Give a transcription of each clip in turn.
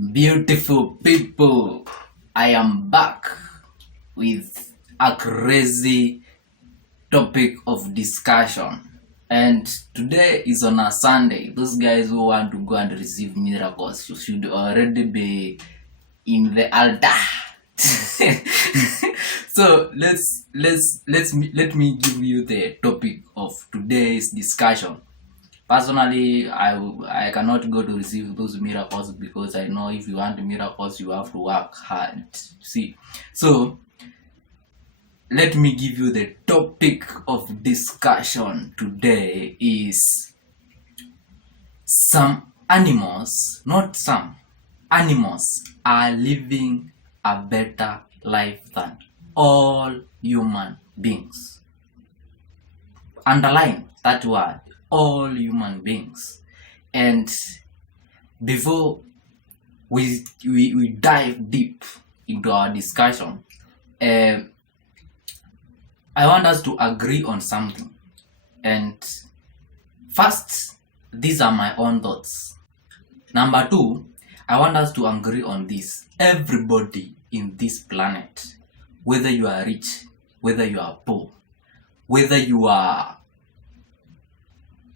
Beautiful people, I am back with a crazy topic of discussion. And today is on a Sunday. Those guys who want to go and receive miracles should already be in the altar. So let me give you the topic of today's discussion. Personally, I cannot go to receive those miracles because I know if you want miracles, you have to work hard. See, so let me give you the topic of discussion today is some animals, not some animals, are living a better life than all human beings. Underline that word, all human beings. And before we dive deep into our discussion, I want us to agree on something. And first, these are my own thoughts. Number two, I want us to agree on this. Everybody in this planet, whether you are rich, whether you are poor, whether you are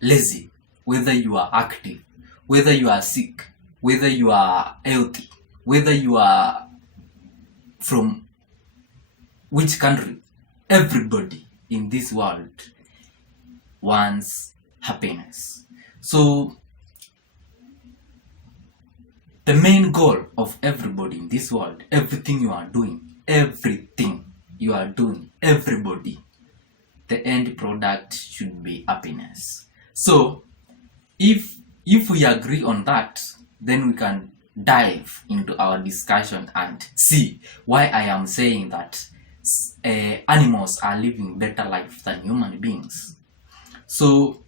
lazy, whether you are active, whether you are sick, whether you are healthy, whether you are from which country, everybody in this world wants happiness. So the main goal of everybody in this world, everything you are doing, everybody, the end product should be happiness. So if we agree on that, then we can dive into our discussion and see why I am saying that animals are living better life than human beings. So,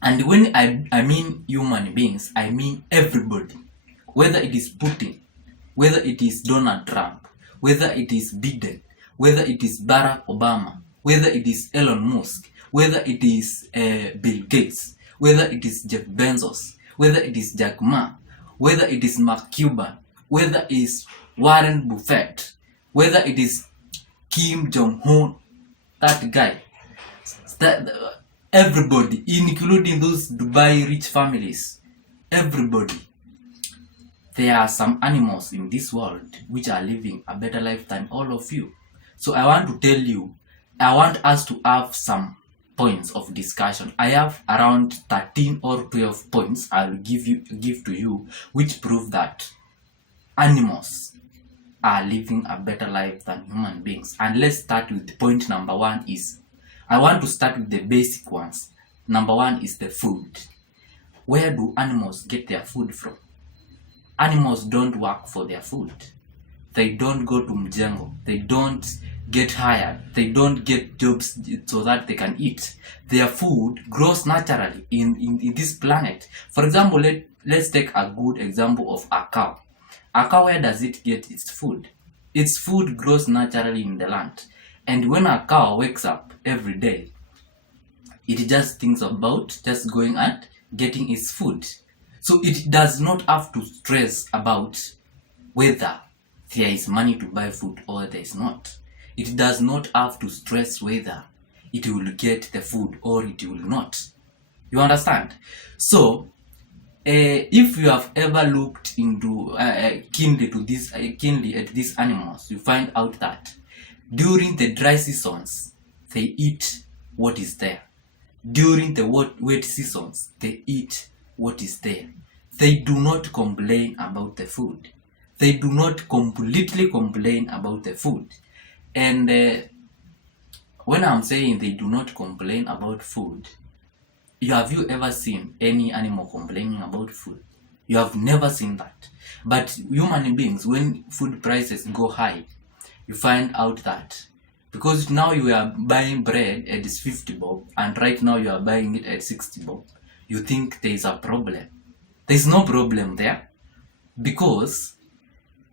and when I mean human beings, I mean everybody, whether it is Putin, whether it is Donald Trump, whether it is Biden, whether it is Barack Obama, whether it is Elon Musk, whether it is Bill Gates, whether it is Jeff Bezos, whether it is Jack Ma, whether it is Mark Cuban, whether it is Warren Buffett, whether it is Kim Jong-un, that guy, everybody, including those Dubai rich families, everybody. There are some animals in this world which are living a better life than all of you. So I want to tell you, I want us to have some points of discussion. I have around 13 or 12 points I will give to you which prove that animals are living a better life than human beings. And let's start with point number one. I want to start with the basic ones. Number one is the food. Where do animals get their food from? Animals don't work for their food. They don't go to mjengo. They don't get hired. They don't get jobs so that they can eat. Their food grows naturally in this planet. For example, let's take a good example of a cow. A cow, where does it get its food? Its food grows naturally in the land. And when a cow wakes up every day, it just thinks about just going and getting its food. So it does not have to stress about whether there is money to buy food or there is not. It does not have to stress whether it will get the food or it will not. You understand? So if you have ever looked into keenly at these animals, you find out that during the dry seasons, they eat what is there. During the wet seasons, they eat what is there. They do not complain about the food. They do not completely complain about the food. And when I'm saying they do not complain about food, have you ever seen any animal complaining about food? You have never seen that. But human beings, when food prices go high, you find out that because now you are buying bread at 50 bob and right now you are buying it at 60 bob, you think there is a problem. There is no problem there because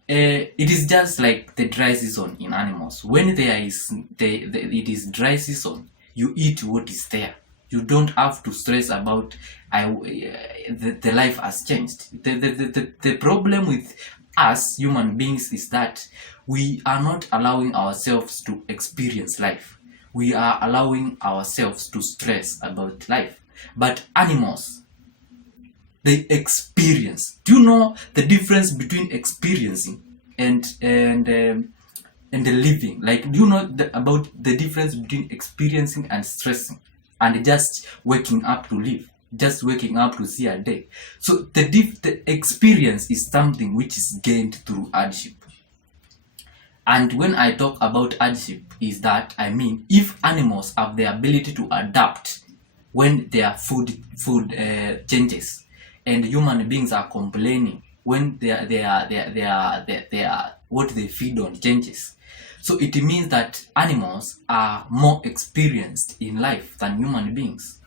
it is just like the dry season in animals. When it is dry season, you eat what is there. You don't have to stress about the life has changed. The problem with us human beings is that we are not allowing ourselves to experience life. We are allowing ourselves to stress about life. But animals, they experience. Do you know the difference between experiencing and the living? Like, do you know about the difference between experiencing and stressing and just waking up to live, just waking up to see a day? So the experience is something which is gained through hardship. And when I talk about hardship, is that I mean if animals have the ability to adapt when their food changes, and human beings are complaining when what they feed on changes. So it means that animals are more experienced in life than human beings.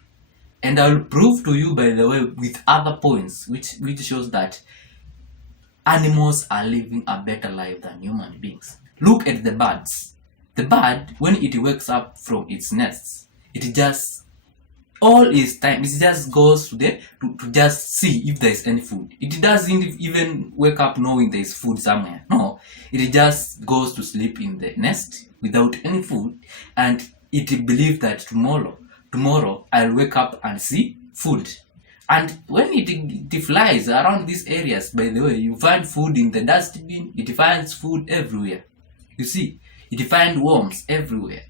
And I will prove to you, by the way, with other points which shows that animals are living a better life than human beings. Look at the birds. The bird, when it wakes up from its nests, it just all its time it just goes to just see if there is any food. It doesn't even wake up knowing there is food somewhere. No, it just goes to sleep in the nest without any food, and it believes that tomorrow I'll wake up and see food. And when it flies around these areas, by the way, you find food in the dustbin. It finds food everywhere. You see, it finds worms everywhere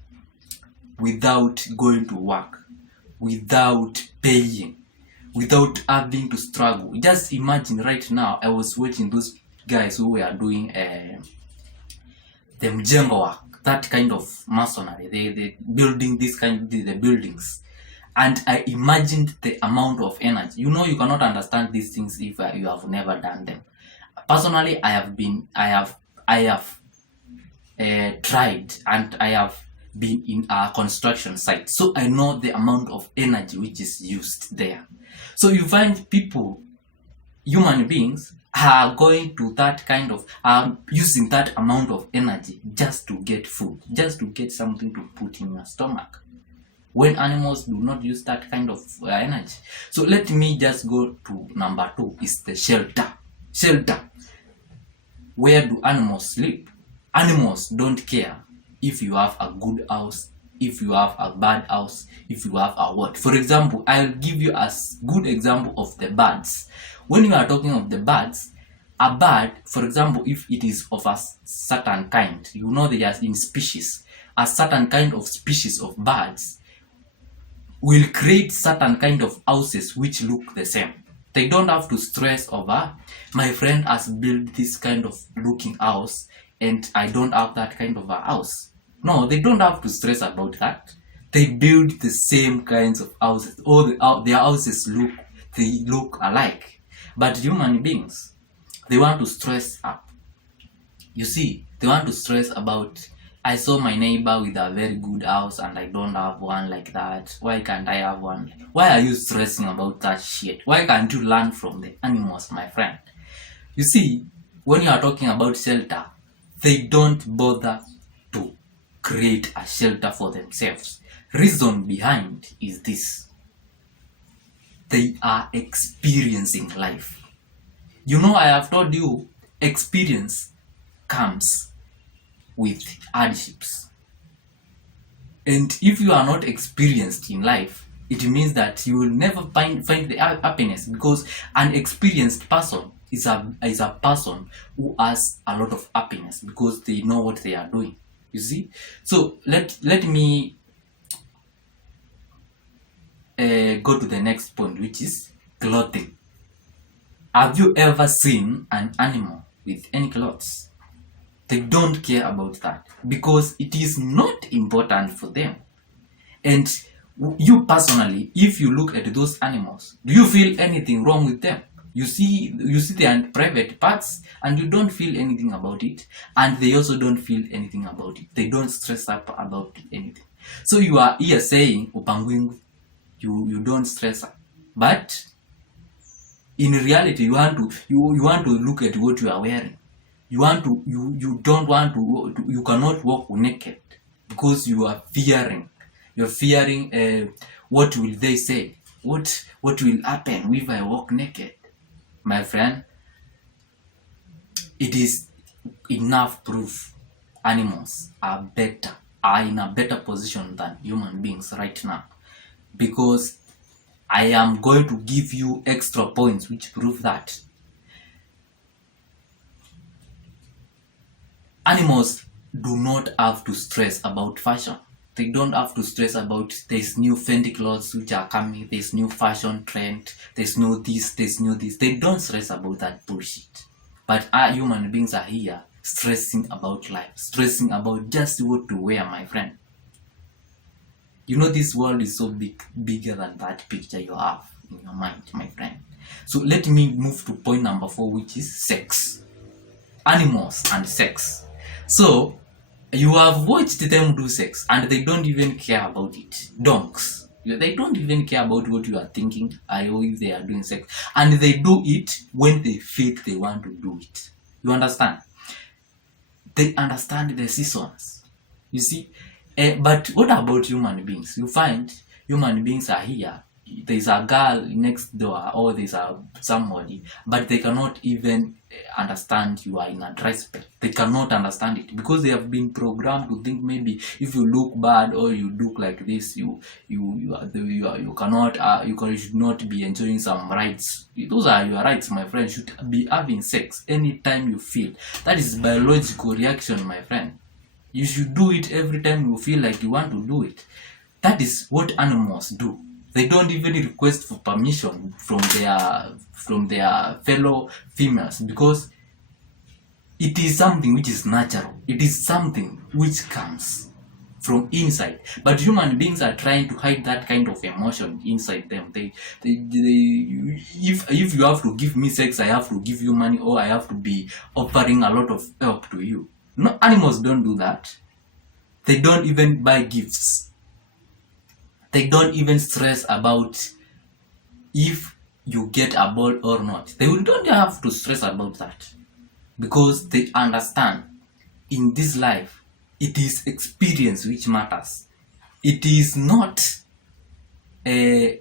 without going to work, without paying, without having to struggle. Just imagine right now, I was watching those guys who were doing the mjengo work, that kind of masonry. They building the buildings, and I imagined the amount of energy. You know, you cannot understand these things if you have never done them. Personally, I have tried, and I have been in a construction site, so I know the amount of energy which is used there. So you find people, human beings, are going to that kind of using that amount of energy just to get food, just to get something to put in your stomach, when animals do not use that kind of energy. So let me just go to number 2, is the shelter. Where do animals sleep? Animals don't care if you have a good house, if you have a bad house, if you have a what. For example, I'll give you a good example of the birds. When you are talking of the birds, a bird, for example, if it is of a certain kind, you know they are in species, a certain kind of species of birds will create certain kind of houses which look the same. They don't have to stress over, my friend has built this kind of looking house and I don't have that kind of a house. No, they don't have to stress about that. They build the same kinds of houses. All their houses look alike. But human beings, they want to stress up. You see, they want to stress about, I saw my neighbor with a very good house and I don't have one like that. Why can't I have one? Why are you stressing about that shit? Why can't you learn from the animals, my friend? You see, when you are talking about shelter, they don't bother to create a shelter for themselves. Reason behind is this: they are experiencing life. You know, I have told you, experience comes with hardships. And if you are not experienced in life, it means that you will never find the happiness, because an experienced person is a person who has a lot of happiness because they know what they are doing. You see? So let me go to the next point, which is clothing. Have you ever seen an animal with any clothes? They don't care about that because it is not important for them. And you personally, if you look at those animals, do you feel anything wrong with them? You see their private parts and you don't feel anything about it, and they also don't feel anything about it. They don't stress up about anything. So you are here saying upangwingu, you don't stress up, but in reality you want to look at what you are wearing. You cannot walk naked because you are fearing You're fearing what will they say? What will happen if I walk naked? My friend, it is enough proof animals are in a better position than human beings right now, because I am going to give you extra points which prove that. Animals do not have to stress about fashion. They don't have to stress about there's new Fendi clothes which are coming, there's new fashion trend, there's no this, there's new this. They don't stress about that bullshit. But our human beings are here stressing about life, stressing about just what to wear, my friend. You know, this world is so bigger than that picture you have in your mind, my friend. So let me move to point number 4, which is sex. Animals and sex. So you have watched them do sex and they don't even care about it. Donks. They don't even care about what you are thinking or if they are doing sex. And they do it when they feel they want to do it. You understand? They understand the seasons. You see? But what about human beings? You find human beings are here. There's a girl next door or there's somebody, but they cannot even understand you are in a dry spell. They cannot understand it because they have been programmed to think maybe if you look bad or you look like this, you should not be enjoying some rights. Those are your rights, my friend. You should be having sex anytime you feel. That is biological reaction, my friend. You should do it every time you feel like you want to do it. That is what animals do. They don't even request for permission from their fellow females because it is something which is natural. It is something which comes from inside. But human beings are trying to hide that kind of emotion inside them. If you have to give me sex, I have to give you money, or I have to be offering a lot of help to you. No, animals don't do that. They don't even buy gifts. They don't even stress about if you get a ball or not. They don't have to stress about that because they understand in this life it is experience which matters. It is not the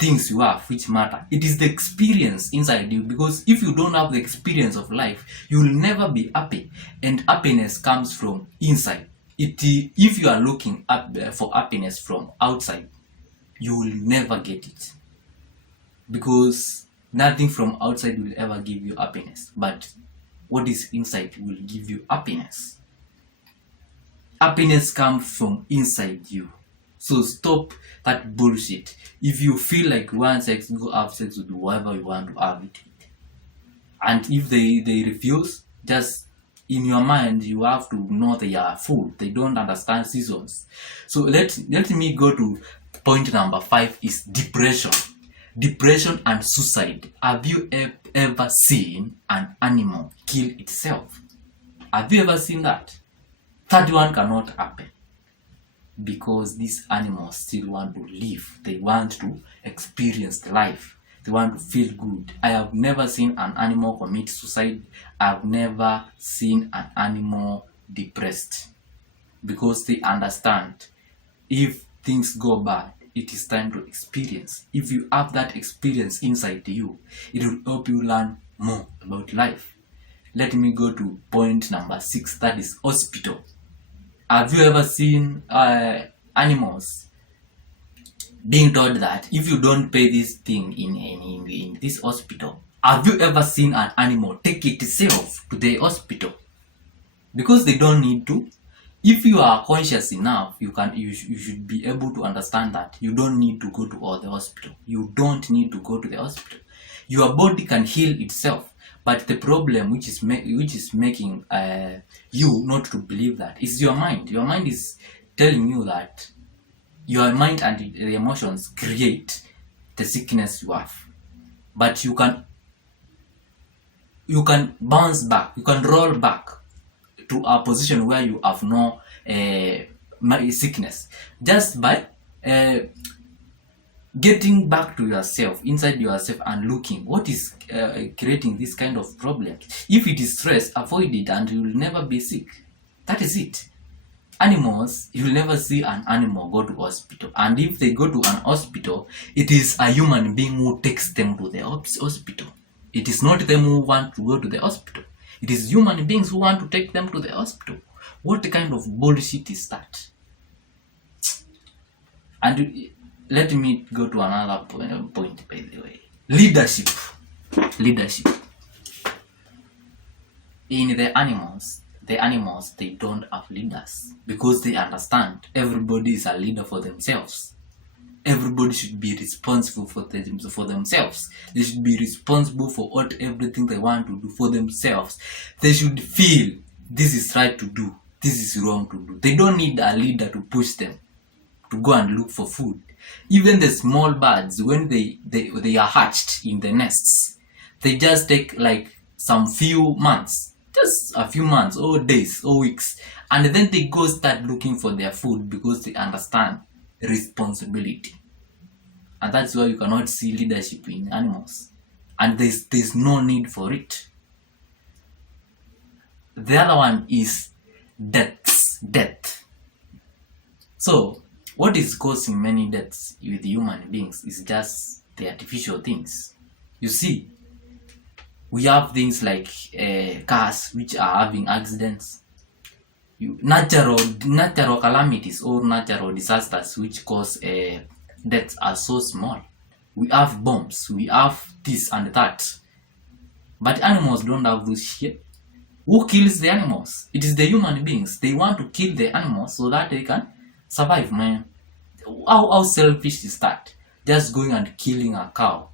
things you have which matter. It is the experience inside you, because if you don't have the experience of life, you will never be happy, and happiness comes from inside. If you are looking up for happiness from outside, you will never get it, because nothing from outside will ever give you happiness, but what is inside will give you happiness. Happiness comes from inside you. So stop that bullshit. If you feel like you want sex, go have sex with whoever you want to have it with. And if they refuse, just in your mind you have to know they are fool. They don't understand seasons. So let me go to point number 5, is depression. Depression and suicide. Have you ever seen an animal kill itself? Have you ever seen that? That one cannot happen, because these animals still want to live. They want to experience life. They want to feel good. I have never seen an animal commit suicide. I've never seen an animal depressed, because they understand if things go bad, it is time to experience. If you have that experience inside you, it will help you learn more about life. Let me go to point number 6, that is hospital. Have you ever seen animals being told that if you don't pay this thing in this hospital? Have you ever seen an animal take itself to the hospital? Because they don't need to. If you are conscious enough, you should be able to understand that you don't need to go to the hospital. You don't need to go to the hospital. Your body can heal itself. But the problem which is making you not to believe that is your mind. Your mind is telling you that your mind and the emotions create the sickness you have. But you can bounce back. You can roll back to a position where you have no sickness, just by getting back to yourself, inside yourself, and looking what is creating this kind of problem. If it is stress, avoid it and you will never be sick. That is it. Animals, you'll never see an animal go to hospital. And if they go to an hospital, it is a human being who takes them to the hospital. It is not them who want to go to the hospital. It is human beings who want to take them to the hospital. What kind of bullshit is that? And let me go to another point, by the way. Leadership. In the animals, they don't have leaders because they understand everybody is a leader for themselves. Everybody should be responsible for themselves. They should be responsible for everything they want to do for themselves. They should feel this is right to do, this is wrong to do. They don't need a leader to push them to go and look for food. Even the small birds, when they are hatched in the nests, they just take like some few months, just a few months or days or weeks, and then they go start looking for their food because they understand responsibility. And that's why you cannot see leadership in animals, and there's no need for it. The other one is death. So what is causing many deaths with human beings is just the artificial things. You see, we have things like cars which are having accidents, natural calamities or natural disasters which cause deaths are so small. We have bombs, we have this and that, but animals don't have this shit. Who kills the animals? It is the human beings. They want to kill the animals so that they can survive, man. How selfish is that? Just going and killing a cow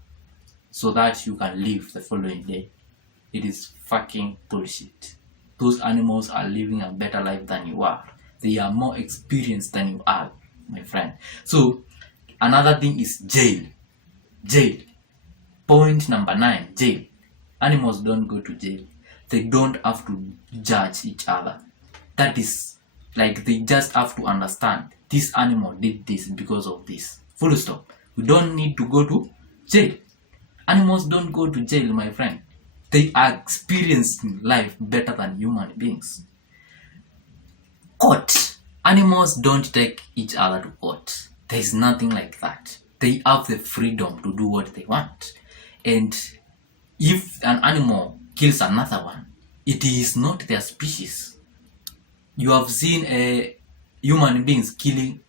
so that you can live the following day. It is fucking bullshit. Those animals are living a better life than you are. They are more experienced than you are, my friend. So another thing is jail. Point number 9, jail. Animals don't go to jail. They don't have to judge each other. That is like they just have to understand this animal did this because of this. Full stop. We don't need to go to jail. Animals don't go to jail, my friend. They are experiencing life better than human beings. Court. Animals don't take each other to court. There is nothing like that. They have the freedom to do what they want. And if an animal kills another one, it is not their species. You have seen human beings killing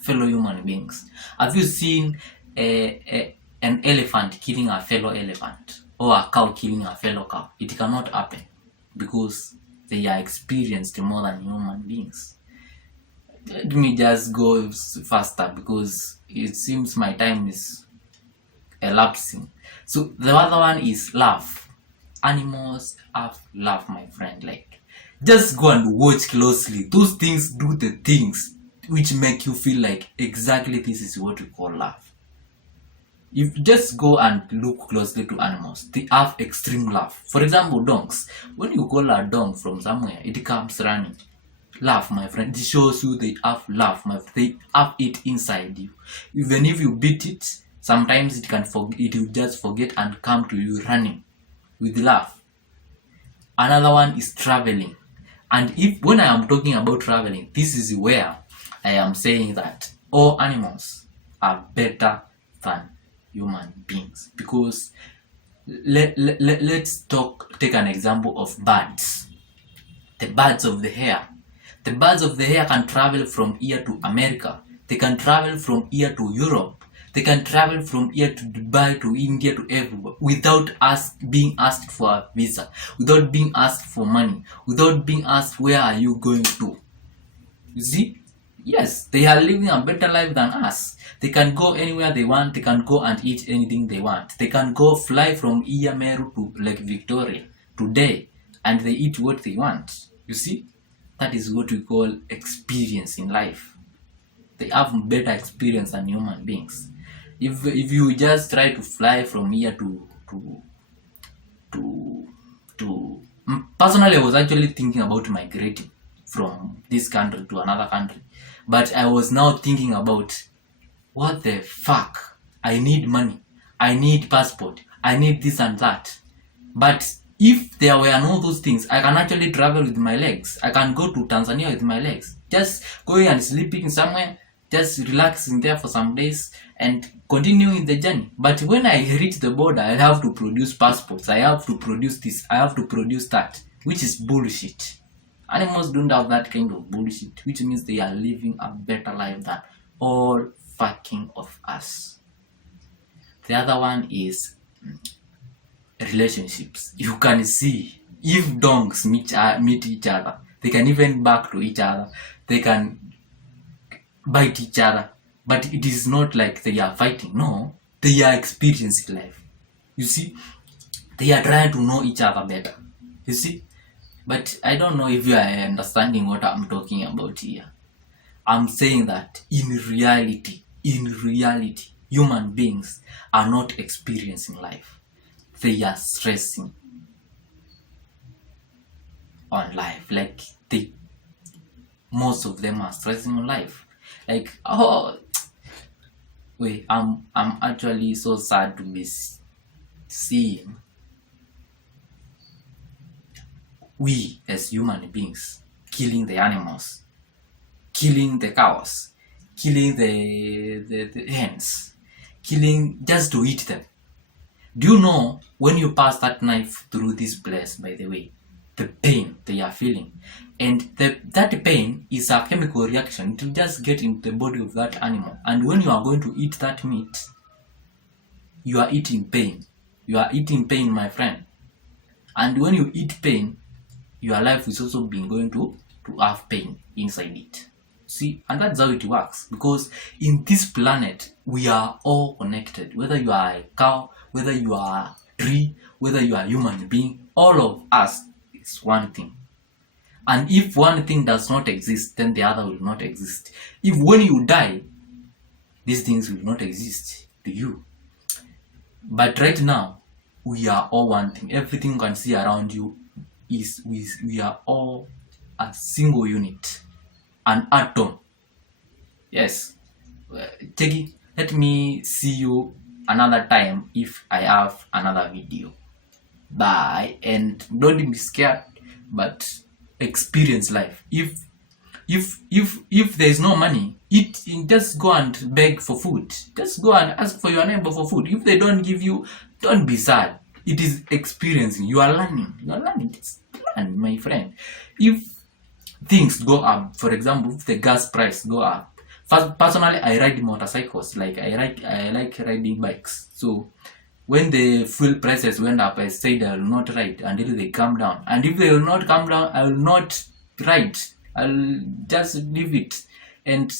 fellow human beings. Have you seen an elephant killing a fellow elephant or a cow killing a fellow cow? It cannot happen because they are experienced more than human beings. Let me just go faster because it seems my time is elapsing. So the other one is love. Animals have love, my friend. Like, just go and watch closely. Those things do the things which make you feel like exactly this is what we call love. If you just go and look closely to animals, they have extreme love. For example, dogs. When you call a dog from somewhere, it comes running. Love, my friend. It shows you they have love, my friend. They have it inside you. Even if you beat it, sometimes it will just forget and come to you running with love. Another one is traveling. And when I am talking about traveling, this is where I am saying that all animals are better than human beings. Because let's take an example of birds. The birds of the air. The birds of the air can travel from here to America. They can travel from here to Europe. They can travel from here to Dubai, to India, to everywhere without being asked for a visa, without being asked for money, without being asked where are you going to. You see? Yes, they are living a better life than us. They can go anywhere they want. They can go and eat anything they want. They can go fly from Meru to Lake Victoria today and they eat what they want. You see? That is what we call experience in life. They have better experience than human beings. If you just try to fly from here to personally, I was actually thinking about migrating from this country to another country, but I was now thinking about what the fuck. I need money, I need passport, I need this and that. But if there were no those things, I can actually travel with my legs. I can go to Tanzania with my legs. just going and sleeping somewhere, just relaxing there for some days and continuing the journey. But when I reach the border, I have to produce passports, I have to produce this, I have to produce that, which is bullshit. Animals don't have that kind of bullshit, which means they are living a better life than all fucking of us. The other one is relationships. You can see if dogs meet each other, they can even bark to each other, they can bite each other, but it is not like they are fighting. No, they are experiencing life. You see, they are trying to know each other better. You see, but I don't know if you are understanding what I'm talking about here. I'm saying that in reality, human beings are not experiencing life. They are stressing on life. Like most of them are stressing on life. Like, oh, wait, I'm actually so sad to be seeing we as human beings killing the animals, killing the cows, killing the hens, killing just to eat them. Do you know when you pass that knife through this place, by the way, the pain they are feeling, and that pain is a chemical reaction. It will just get into the body of that animal, and when you are going to eat that meat, you are eating pain. You are eating pain, my friend. And when you eat pain, your life is also being going to have pain inside it. See, and that's how it works, because in this planet we are all connected. Whether you are a cow, whether you are a tree, whether you are a human being, all of us is one thing. And if one thing does not exist, then the other will not exist. If when you die, these things will not exist to you. But right now, we are all one thing. Everything you can see around you is we are all a single unit, an atom. Yes. Take it. Let me see you another time if I have another video. Bye, and don't be scared, but experience life. If there is no money, just go and beg for food. Just go and ask for your neighbor for food. If they don't give you, don't be sad. It is experiencing. You are learning. It's learn, my friend. If things go up, for example, if the gas price go up, personally I ride motorcycles. Like I like riding bikes. So when the fuel prices went up, I said I will not ride until they come down. And if they will not come down, I will not ride. I'll just leave it. And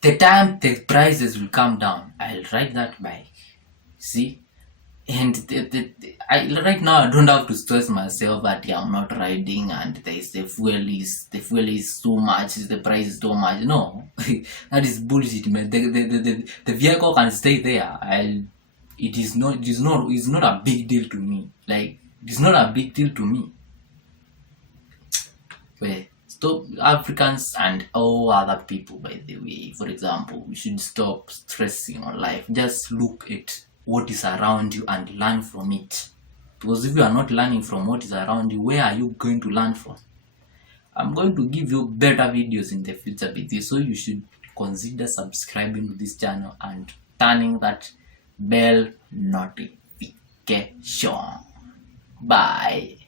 the time the prices will come down, I'll ride that bike. See? And right now I don't have to stress myself that I'm not riding and the fuel is too much, the price is too much. No, that is bullshit, man. The vehicle can stay there. It's not a big deal to me. Like, it's not a big deal to me. Well, stop Africans and all other people, by the way. For example, we should stop stressing on life. Just look at what is around you and learn from it. Because if you are not learning from what is around you, where are you going to learn from? I'm going to give you better videos in the future with this, so you should consider subscribing to this channel and turning that bell notification. Bye.